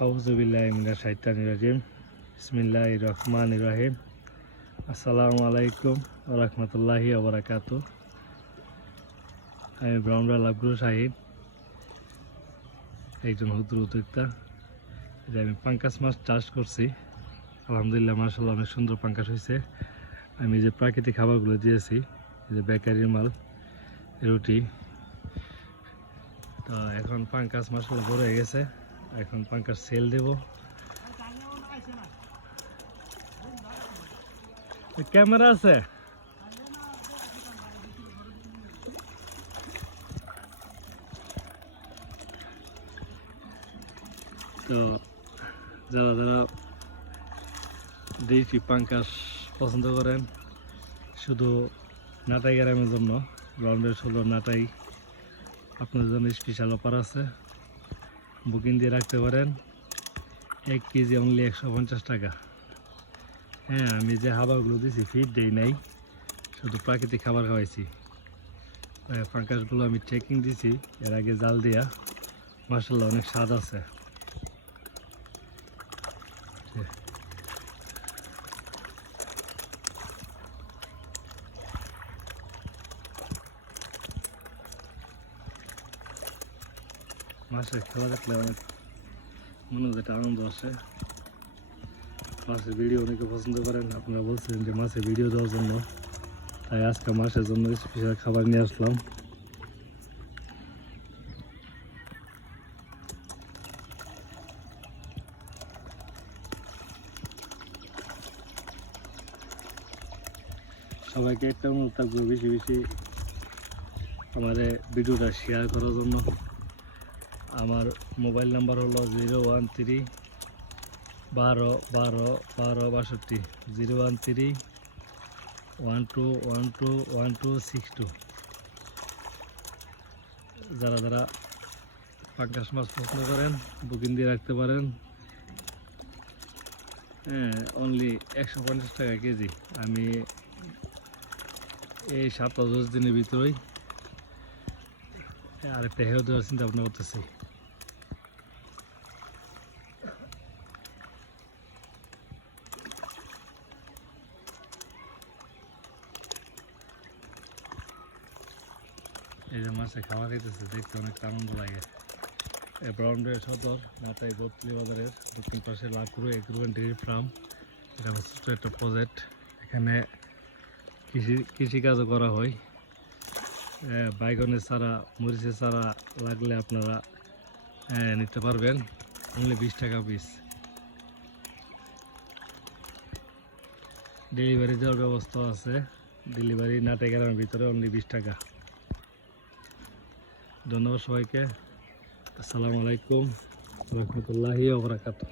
আউজুবিল্লাহিমিনা শাহিতানি রাজিম। বিসমিল্লাহ রহমান রাহিম। আসসালামু আলাইকুম রহমতুল্লাহি আবরাকাত আমি ব্রাহ্মণরা লাভগুরু সাহিব। একজন হুতুর উদ্যোক্তা। যে আমি পাঙ্কাশ মাছ চাষ করছি। আলহামদুলিল্লাহ মার্শাল্লাহ অনেক সুন্দর পাঙ্কাশ হয়েছে আমি যে প্রাকৃতিক খাবারগুলো দিয়েছি যে বেকারির মাল, রুটি। তো এখন পাঙ্কাশ মার্শাল্লাহ বড় হয়ে গেছে। এখন পাঙ্কার সেল দেব। ক্যামেরা আছে? তো যারা যারা দেশি পাঙ্কাশ পছন্দ করেন, শুধু নাটাই গ্রামের জন্য গ্রাউন্ডের ষোলো নাটাই আপনাদের জন্য স্পেশাল অফার আছে। বুকিং দিয়ে রাখতে পারেন। এক কেজি অনলি একশো পঞ্চাশ টাকা। হ্যাঁ আমি যে খাবারগুলো দিয়েছি ফিড দেই নাই, শুধু প্রাকৃতিক খাবার খাওয়াইছি। পাঙ্কাশগুলো আমি ট্রেকিং দিছি, এর আগে জাল দিয়া। মার্শাল্লাহ অনেক স্বাদ আছে। মাছের খেলা দেখলে অনেক মনে একটা আনন্দ আসে মাছের ভিডিও অনেকে পছন্দ করেন, আপনারা বলছেন যে মাছের ভিডিও দেওয়ার জন্য। তাই আজকে মাছের জন্য স্পেশাল খাবার নিয়ে আসলাম। সবাইকে একটা অনুরোধ থাকবে, বেশি বেশি আমাদের ভিডিওটা শেয়ার করার জন্য। আমার মোবাইল নাম্বার হলো জিরো ওয়ান থ্রি বারো বারো বারো বাষট্টি, zero one three one two one two one two six two. যারা যারা পাঙ্কাশ মাছ পছন্দ করেন, বুকিং দিয়ে রাখতে পারেন। হ্যাঁ অনলি একশো পঞ্চাশ টাকা কেজি। আমি এই সাত দশ দিনের ভিতরেই আরেকটা হেও দেওয়ার চিন্তা ভাবনা করতেছি এই যে মাছে খাওয়া খাইতেছে দেখতে অনেক আনন্দ লাগে ব্রাউন্ডের সদর নাটাই বতলি বাজারের দক্ষিণ পাশে লাকুরু এগ্রো ডেয়ারি ফার্ম এটা হচ্ছে একটা প্রজেক্ট এখানে কৃষি কৃষিকাজও করা হয় বাইগনের চারা মরিচের চারা লাগলে আপনারা আহ, নিতে পারবেন। অনলি বিশ টাকা পিস ডেলিভারি দেওয়ার ব্যবস্থা আছে। ডেলিভারি নাটে গ্রামের ভিতরে অনলি বিশ টাকা। ধন্যবাদ সবাইকে। আসসালামু আলাইকুম। রহমতুল্লাহি ওবরাকাতুহ